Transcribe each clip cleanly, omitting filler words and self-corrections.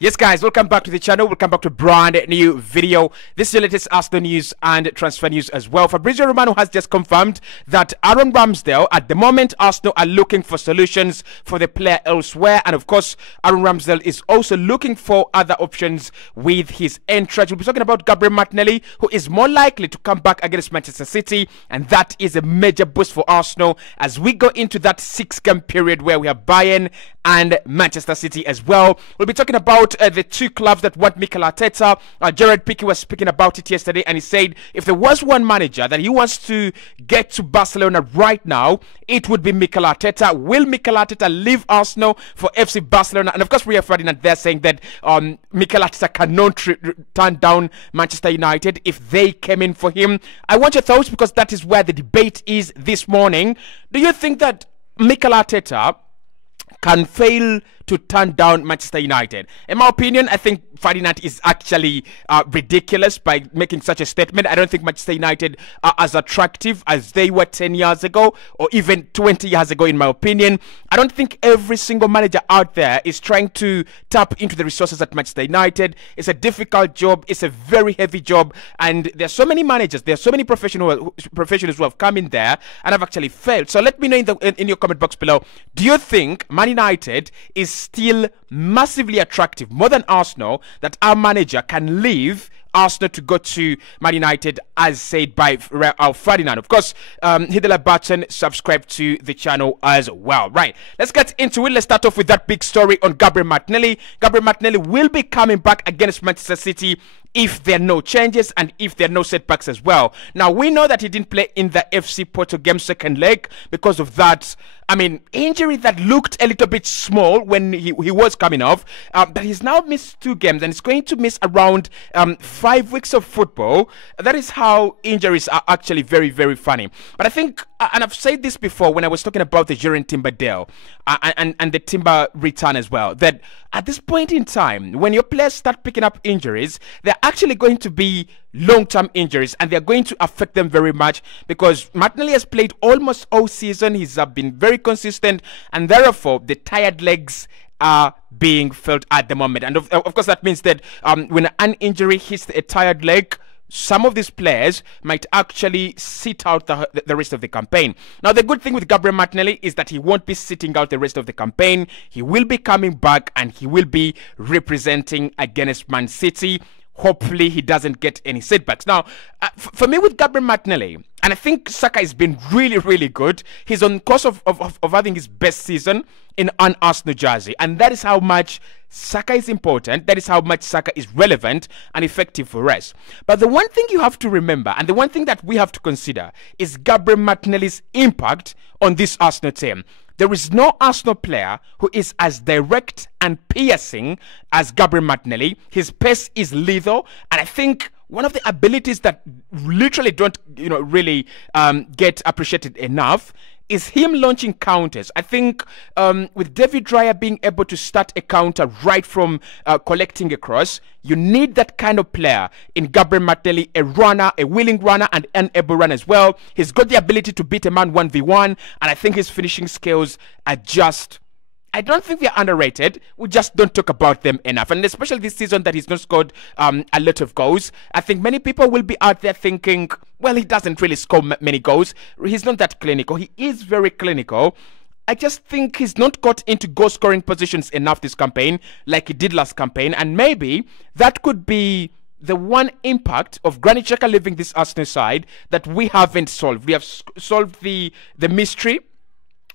Yes, guys, welcome back to the channel. Welcome back to a brand new video. This is the latest Arsenal news and transfer news as well. Fabrizio Romano has just confirmed that Aaron Ramsdale, at the moment, Arsenal are looking for solutions for the player elsewhere. And of course, Aaron Ramsdale is also looking for other options with his entrance. We'll be talking about Gabriel Martinelli, who is more likely to come back against Manchester City. And that is a major boost for Arsenal as we go into that 6-game period where we have Bayern and Manchester City as well. We'll be talking about the two clubs that want Mikel Arteta. Gerard Piqué was speaking about it yesterday, and he said if there was one manager that he wants to get to Barcelona right now, it would be Mikel Arteta. Will Mikel Arteta leave Arsenal for FC Barcelona? And of course, Rio Ferdinand there saying that Mikel Arteta cannot turn down Manchester United if they came in for him. I want your thoughts because that is where the debate is this morning. Do you think that Mikel Arteta can fail to turn down Manchester United? In my opinion, I think Ferdinand is actually ridiculous by making such a statement. I don't think Manchester United are as attractive as they were 10 years ago or even 20 years ago, in my opinion. I don't think every single manager out there is trying to tap into the resources at Manchester United. It's a difficult job. It's a very heavy job. And there are so many managers, there are so many professionals who have come in there and have actually failed. So let me know in your comment box below, do you think Man United is still massively attractive, more than Arsenal, that our manager can leave Arsenal to go to Man United, as said by Ferdinand? Of course, hit the like button, subscribe to the channel as well. Right, let's get into it. Let's start off with that big story on Gabriel Martinelli. Gabriel Martinelli will be coming back against Manchester City if there are no changes and if there are no setbacks as well. Now, we know that he didn't play in the FC Porto game second leg because of that, injury that looked a little bit small when he was coming off. But he's now missed 2 games and is going to miss around 5 weeks of football. That is how injuries are actually very, very funny. But I think, and I've said this before when I was talking about the Jurgen Timber deal and the Timber return as well, that at this point in time, when your players start picking up injuries, they're actually going to be long-term injuries and they're going to affect them very much because Martinelli has played almost all season. He's been very consistent and therefore the tired legs are being felt at the moment. And of course that means that when an injury hits a tired leg, some of these players might actually sit out the rest of the campaign. Now, the good thing with Gabriel Martinelli is that he won't be sitting out the rest of the campaign. He will be coming back and he will be representing against Man City. Hopefully, he doesn't get any setbacks. Now, for me with Gabriel Martinelli, and I think Saka has been really, really good. He's on course of having his best season in an Arsenal jersey. And that is how much Saka is important. That is how much Saka is relevant and effective for us. But the one thing you have to remember, and the one thing that we have to consider, is Gabriel Martinelli's impact on this Arsenal team. There is no Arsenal player who is as direct and piercing as Gabriel Martinelli. His pace is lethal, and I think one of the abilities that literally don't, really get appreciated enough is him launching counters. I think with David Raya being able to start a counter right from collecting a cross, you need that kind of player in Gabriel Martinelli, a runner, a willing runner, and an able runner as well. He's got the ability to beat a man 1v1, and I think his finishing skills are just, I don't think they're underrated. We just don't talk about them enough. And especially this season that he's not scored a lot of goals. I think many people will be out there thinking, well, he doesn't really score many goals. He's not that clinical. He is very clinical. I just think he's not got into goal-scoring positions enough this campaign like he did last campaign. And maybe that could be the one impact of Granit Xhaka leaving this Arsenal side that we haven't solved. We have solved the mystery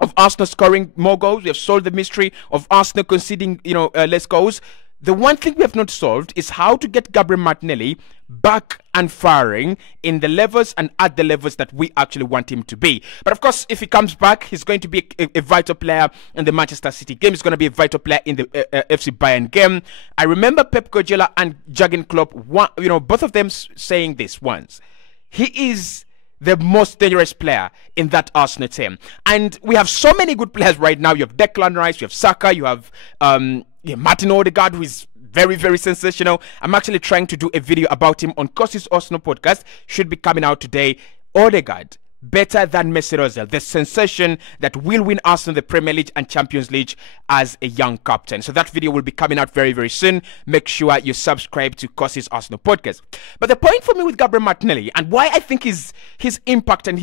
of Arsenal scoring more goals. We have solved the mystery of Arsenal conceding, less goals. The one thing we have not solved is how to get Gabriel Martinelli back and firing in the levels and at the levels that we actually want him to be. But of course, if he comes back, he's going to be a vital player in the Manchester City game. He's going to be a vital player in the FC Bayern game. I remember Pep Guardiola and Jurgen Klopp, both of them saying this once. He is the most dangerous player in that Arsenal team. And we have so many good players right now. You have Declan Rice, you have Saka, you have Martin Odegaard, who is very, very sensational. I'm actually trying to do a video about him on Cossy's Arsenal podcast. Should be coming out today. Odegaard, better than Mesut Ozil, the sensation that will win Arsenal the Premier League and Champions League as a young captain. So that video will be coming out very, very soon. Make sure you subscribe to Cossy's Arsenal podcast. But the point for me with Gabriel Martinelli and why I think his impact and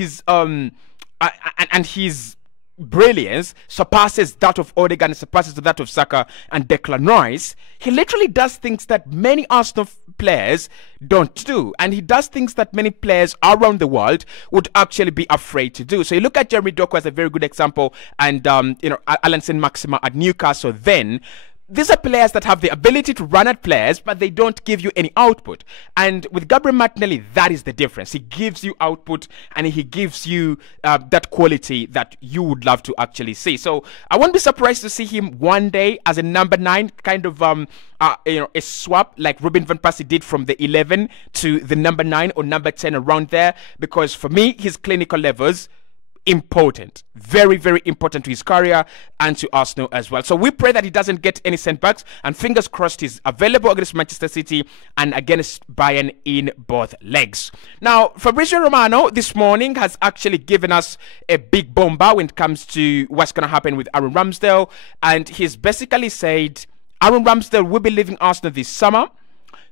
his brilliance surpasses that of Odegaard and surpasses that of Saka and Declan Rice. He literally does things that many Arsenal players don't do, and he does things that many players around the world would actually be afraid to do. So you look at Jeremy Doku as a very good example, and Alan Saint-Maximin at Newcastle. Then these are players that have the ability to run at players, but they don't give you any output. And with Gabriel Martinelli, that is the difference. He gives you output, and he gives you that quality that you would love to actually see. So I won't be surprised to see him one day as a number 9, kind of a swap like Robin van Persie did from the 11 to the number 9 or number 10 around there. Because for me, his clinical levels important, very, very important to his career and to Arsenal as well. So we pray that he doesn't get any setbacks, and fingers crossed he's available against Manchester City and against Bayern in both legs. Now, Fabrizio Romano this morning has actually given us a big bomber when it comes to what's going to happen with Aaron Ramsdale, and he's basically said Aaron Ramsdale will be leaving Arsenal this summer.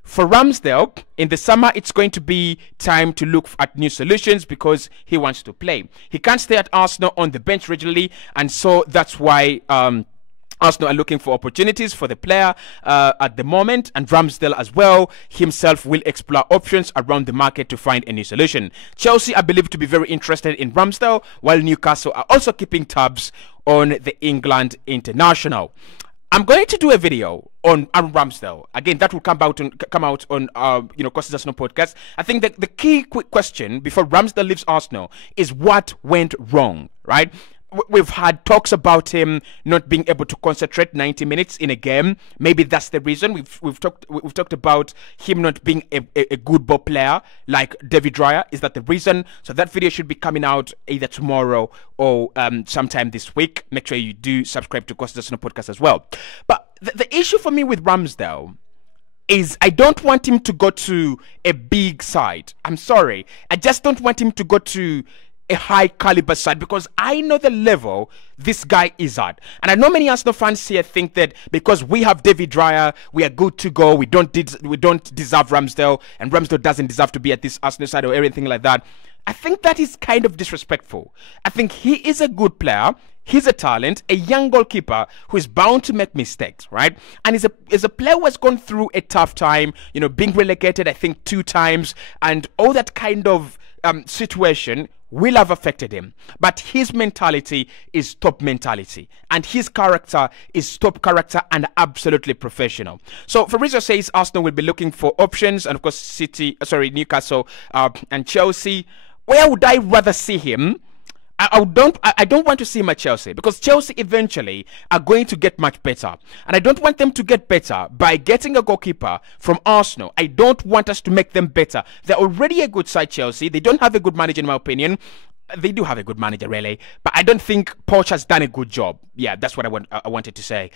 For Ramsdale, in the summer, it's going to be time to look at new solutions because he wants to play. He can't stay at Arsenal on the bench regularly, and so that's why Arsenal are looking for opportunities for the player at the moment, and Ramsdale as well himself will explore options around the market to find a new solution. Chelsea are believed to be very interested in Ramsdale, while Newcastle are also keeping tabs on the England international. I'm going to do a video on Aaron Ramsdale. Again, that will come out on Cossy's Arsenal podcast. I think that the key quick question before Ramsdale leaves Arsenal is what went wrong, right? We've had talks about him not being able to concentrate 90 minutes in a game. Maybe that's the reason. We've talked about him not being a good ball player like David Raya. Is that the reason? So that video should be coming out either tomorrow or sometime this week. Make sure you do subscribe to Cossy's Arsenal podcast as well. But the issue for me with Ramsdale is I don't want him to go to a big side. I'm sorry. I just don't want him to go to a high caliber side because I know the level this guy is at. And I know many Arsenal fans here think that because we have David Raya, we are good to go. We don't deserve Ramsdale, and Ramsdale doesn't deserve to be at this Arsenal side or anything like that. I think that is kind of disrespectful. I think he is a good player. He's a talent, a young goalkeeper who is bound to make mistakes, right? And is a player who has gone through a tough time, being relegated, I think, 2 times, and all that kind of situation will have affected him. But his mentality is top mentality, and his character is top character and absolutely professional. So Fabrizio says Arsenal will be looking for options, and of course Newcastle and Chelsea. Where would I rather see him? I don't want to see him at Chelsea because Chelsea eventually are going to get much better. And I don't want them to get better by getting a goalkeeper from Arsenal. I don't want us to make them better. They're already a good side, Chelsea. They don't have a good manager in my opinion. They do have a good manager really, but I don't think Poch has done a good job. Yeah, that's what I wanted to say.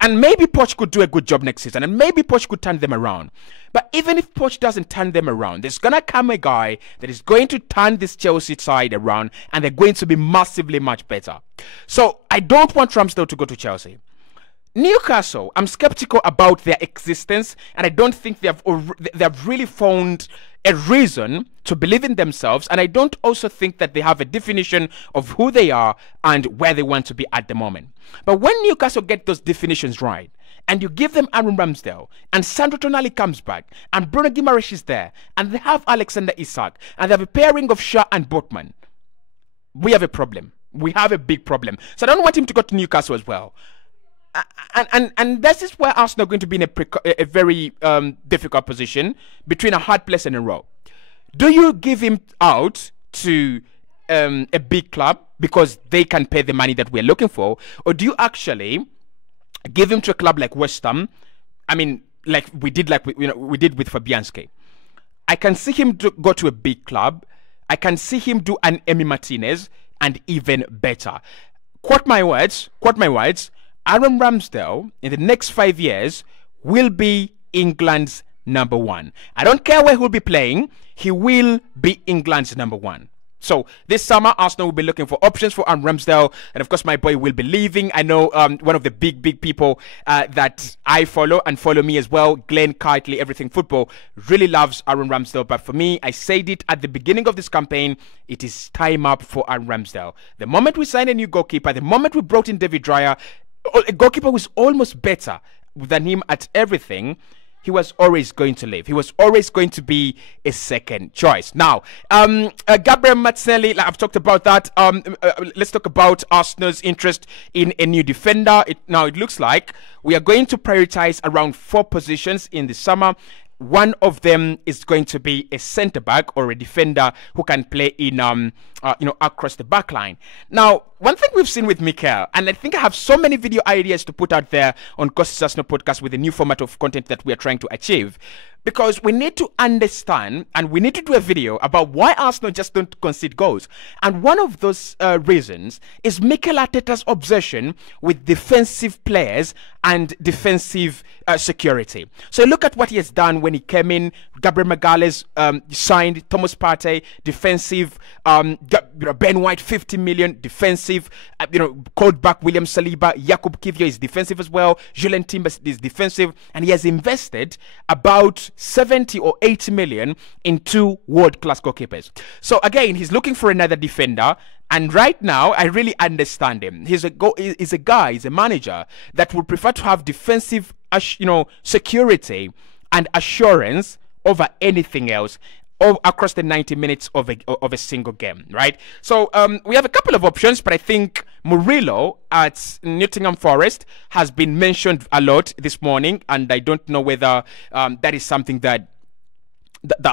And maybe Poch could do a good job next season, and maybe Poch could turn them around. But even if Poch doesn't turn them around, there's going to come a guy that is going to turn this Chelsea side around, and they're going to be massively much better. So I don't want Ramsdale to go to Chelsea. Newcastle, I'm skeptical about their existence, and I don't think they have really found a reason to believe in themselves, and I don't also think that they have a definition of who they are and where they want to be at the moment. But when Newcastle get those definitions right, and you give them Aaron Ramsdale, and Sandro Tonali comes back, and Bruno Guimaraes is there, and they have Alexander Isak, and they have a pairing of Shaw and Botman, we have a problem. We have a big problem. So I don't want him to go to Newcastle as well. And this is where Arsenal are going to be in a very difficult position between a hard place and a row. Do you give him out to a big club because they can pay the money that we're looking for, or do you actually give him to a club like West Ham? I mean, like we did with Fabianski. I can see him go to a big club. I can see him do an Emi Martinez, and even better. Quote my words. Aaron Ramsdale in the next 5 years will be England's number 1. I don't care where he'll be playing. He will be England's number 1. So this summer, Arsenal will be looking for options for Ramsdale, and of course, my boy will be leaving. I know one of the big people that I follow and follow me as well, Glenn Kitely, Everything Football, really loves Aaron Ramsdale. But for me, I said it at the beginning of this campaign, it is time up for Aaron Ramsdale. The moment we signed a new goalkeeper, the moment we brought in David Raya, a goalkeeper who was almost better than him at everything, he was always going to leave. He was always going to be a second choice. Now, Gabriel Martinelli, like I've talked about that. Let's talk about Arsenal's interest in a new defender. Now, it looks like we are going to prioritize around 4 positions in the summer. One of them is going to be a centre back or a defender who can play in, across the back line. Now, one thing we've seen with Mikel, and I think I have so many video ideas to put out there on Cossy's Arsenal podcast with the new format of content that we are trying to achieve, because we need to understand and we need to do a video about why Arsenal just don't concede goals. And one of those reasons is Mikel Arteta's obsession with defensive players and defensive security. So look at what he has done when he came in. Gabriel Magalhaes signed, Thomas Partey, defensive, Ben White, 50 million, defensive, called back William Saliba, Jakub Kiwior is defensive as well, Julian Timbers is defensive, and he has invested about 70 or 80 million in 2 world-class goalkeepers. So again, he's looking for another defender. And right now, I really understand him. He's a manager that would prefer to have defensive, security and assurance over anything else across the 90 minutes of a single game, right? So we have a couple of options, but I think Murillo at Nottingham Forest has been mentioned a lot this morning, and I don't know whether that is something that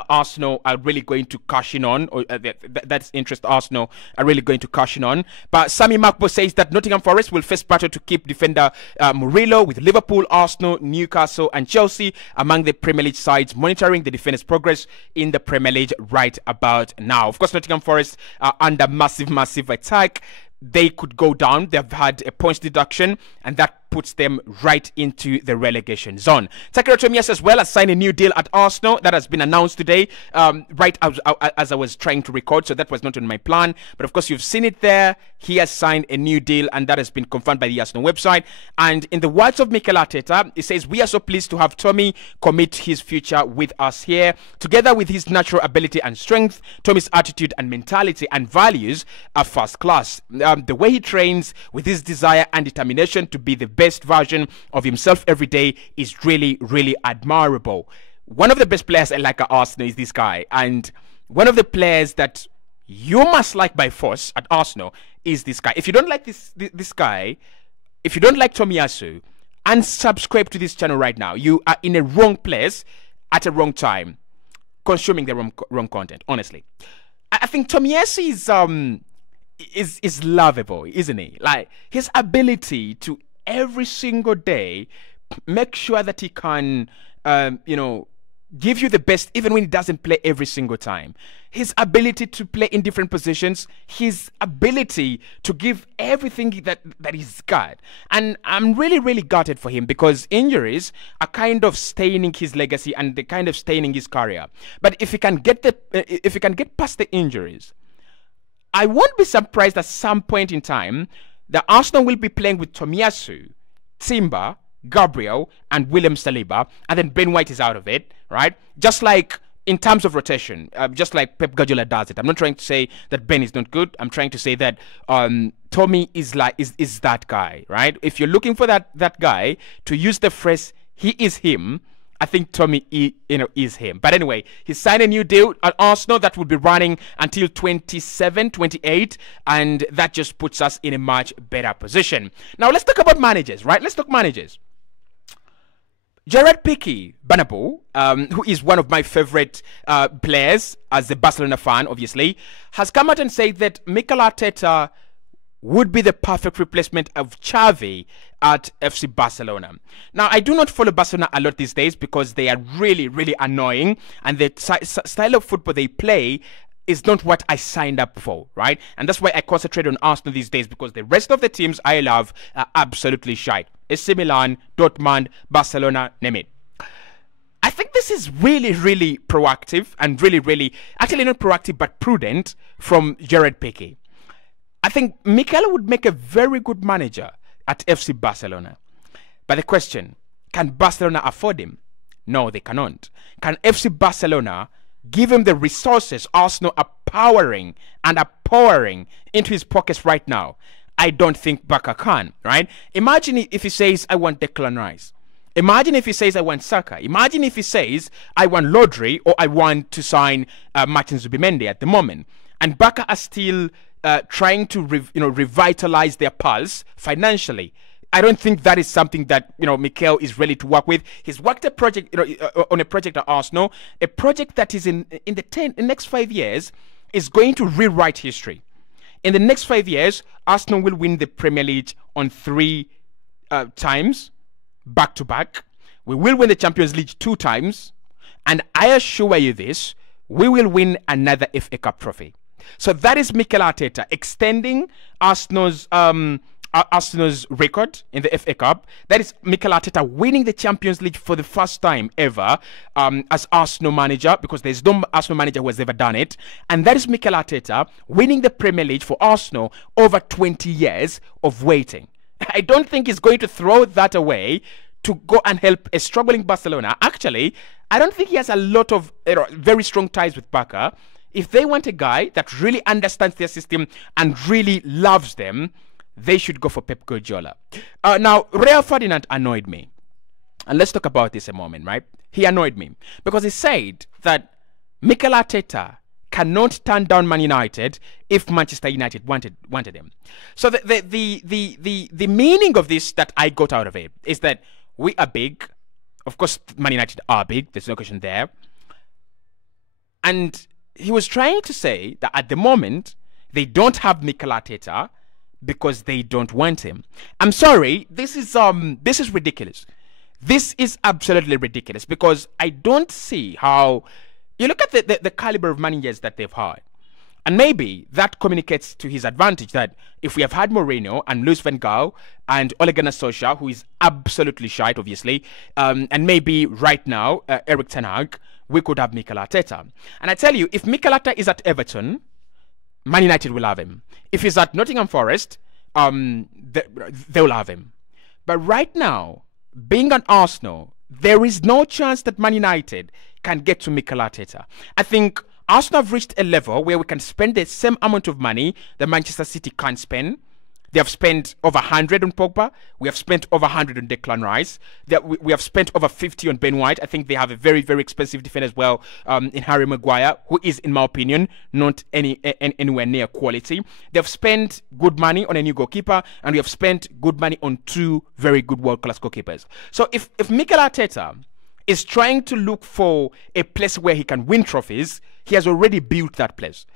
Arsenal are really going to cash in on, or that's interest Arsenal are really going to cash in on. But Sammy Makbo says that Nottingham Forest will face battle to keep defender Murillo, with Liverpool, Arsenal, Newcastle and Chelsea among the Premier League sides monitoring the defender's progress in the Premier League right about now. Of course, Nottingham Forest are under massive attack. They could go down. They've had a points deduction, and that puts them right into the relegation zone. Takehiro Tomiyasu as well has signed a new deal at Arsenal. That has been announced today, right as I was trying to record, so that was not on my plan. But of course, you've seen it there. He has signed a new deal, and that has been confirmed by the Arsenal website. And in the words of Mikel Arteta, he says, "We are so pleased to have Tommy commit his future with us here. Together with his natural ability and strength, Tommy's attitude and mentality and values are first class. The way he trains with his desire and determination to be the best version of himself every day is really admirable." One of the best players I like at Arsenal is this guy, and one of the players that you must like by force at Arsenal is this guy. If you don't like this guy, if you don't like Tomiyasu, unsubscribe to this channel right now. You are in a wrong place at a wrong time, consuming the wrong content. Honestly, I think Tomiyasu is lovable, isn't he? Like, his ability to every single day make sure that he can give you the best even when he doesn't play every single time. His ability to play in different positions, his ability to give everything that he's got. And I'm really gutted for him, because injuries are kind of staining his legacy and they're kind of staining his career. But if he can get past the injuries, I won't be surprised at some point in time that Arsenal will be playing with Tomiyasu, Timber, Gabriel, and William Saliba, and then Ben White is out of it, right? Just like in terms of rotation, just like Pep Guardiola does it. I'm not trying to say that Ben is not good. I'm trying to say that Tommy is that guy, right? If you're looking for that guy, to use the phrase "he is him," I think Tommy is him. But anyway, he signed a new deal at Arsenal that will be running until 27, 28, and that just puts us in a much better position. Now, let's talk about managers, right? Let's talk managers. Gerard Piqué Bernabeu, who is one of my favorite players as a Barcelona fan, obviously, has come out and said that Mikel Arteta would be the perfect replacement of Xavi at FC Barcelona. Now, I do not follow Barcelona a lot these days because they are really annoying, and the style of football they play is not what I signed up for, right? And that's why I concentrate on Arsenal these days, because the rest of the teams I love are absolutely shite. AC Milan, Dortmund, Barcelona, name it. I think think this is really, really proactive and really, really, actually not proactive, but prudent from Gerard Piqué. I think Mikel would make a very good manager at FC Barcelona. But the question, can Barcelona afford him? No, they cannot. Can FC Barcelona give him the resources Arsenal are powering and are pouring into his pockets right now? I don't think Barca can, right? Imagine if he says, I want Declan Rice. Imagine if he says, I want Saka. Imagine if he says, I want Rodri, or I want to sign Martin Zubimendi at the moment. And Barca are still trying to revitalize their pulse financially. I don't think that is something that Mikel is ready to work with. He's worked a project on a project at Arsenal, a project that is in the next 5 years is going to rewrite history. In the next 5 years, Arsenal will win the Premier League on 3 times, back to back. We will win the Champions League 2 times, and I assure you this: we will win another FA Cup trophy. So that is Mikel Arteta extending Arsenal's record in the FA Cup. That is Mikel Arteta winning the Champions League for the first time ever as Arsenal manager, because there's no Arsenal manager who has ever done it. And that is Mikel Arteta winning the Premier League for Arsenal over 20 years of waiting. I don't think he's going to throw that away to go and help a struggling Barcelona. Actually, I don't think he has a lot of very strong ties with Barca. If they want a guy that really understands their system and really loves them, they should go for Pep Guardiola. Now, Rio Ferdinand annoyed me. And let's talk about this a moment, right? He annoyed me because he said that Mikel Arteta cannot turn down Man United if Manchester United wanted him. So the meaning of this that I got out of it is that we are big. Of course, Man United are big. There's no question there. And he was trying to say that at the moment, they don't have Mikel Arteta because they don't want him. I'm sorry, this is ridiculous. This is absolutely ridiculous, because I don't see how you look at the caliber of managers that they've had. And maybe that communicates to his advantage that if we have had Mourinho and Luis van Gaal and Ole Gunnar Solskjaer, who is absolutely shite, obviously, and maybe right now, Erik ten Hag, we could have Mikel Arteta. And I tell you, if Mikel Arteta is at Everton, Man United will have him. If he's at Nottingham Forest, they'll have him. But right now, being an Arsenal, there is no chance that Man United can get to Mikel Arteta. I think Arsenal have reached a level where we can spend the same amount of money that Manchester City can't spend. They have spent over 100 on Pogba. We have spent over 100 on Declan Rice. We have spent over 50 on Ben White. I think they have a very, very expensive defender as well in Harry Maguire, who is, in my opinion, not anywhere near quality. They have spent good money on a new goalkeeper, and we have spent good money on 2 very good world-class goalkeepers. So if Mikel Arteta is trying to look for a place where he can win trophies, he has already built that place.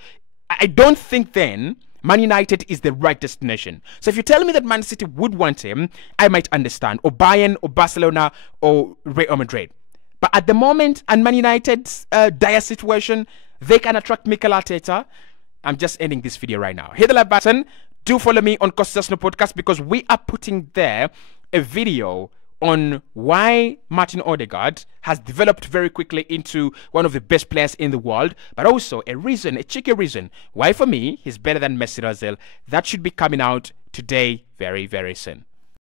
I don't think then Man United is the right destination. So if you tell me that Man City would want him, I might understand. Or Bayern, or Barcelona, or Real Madrid. But at the moment, and Man United's dire situation, they can attract Mikel Arteta. I'm just ending this video right now. Hit the like button. Do follow me on Cossy Podcast, because we are putting there a video on why Martin Odegaard has developed very quickly into one of the best players in the world, but also a cheeky reason why for me he's better than Mesut Ozil. That should be coming out today very, very soon.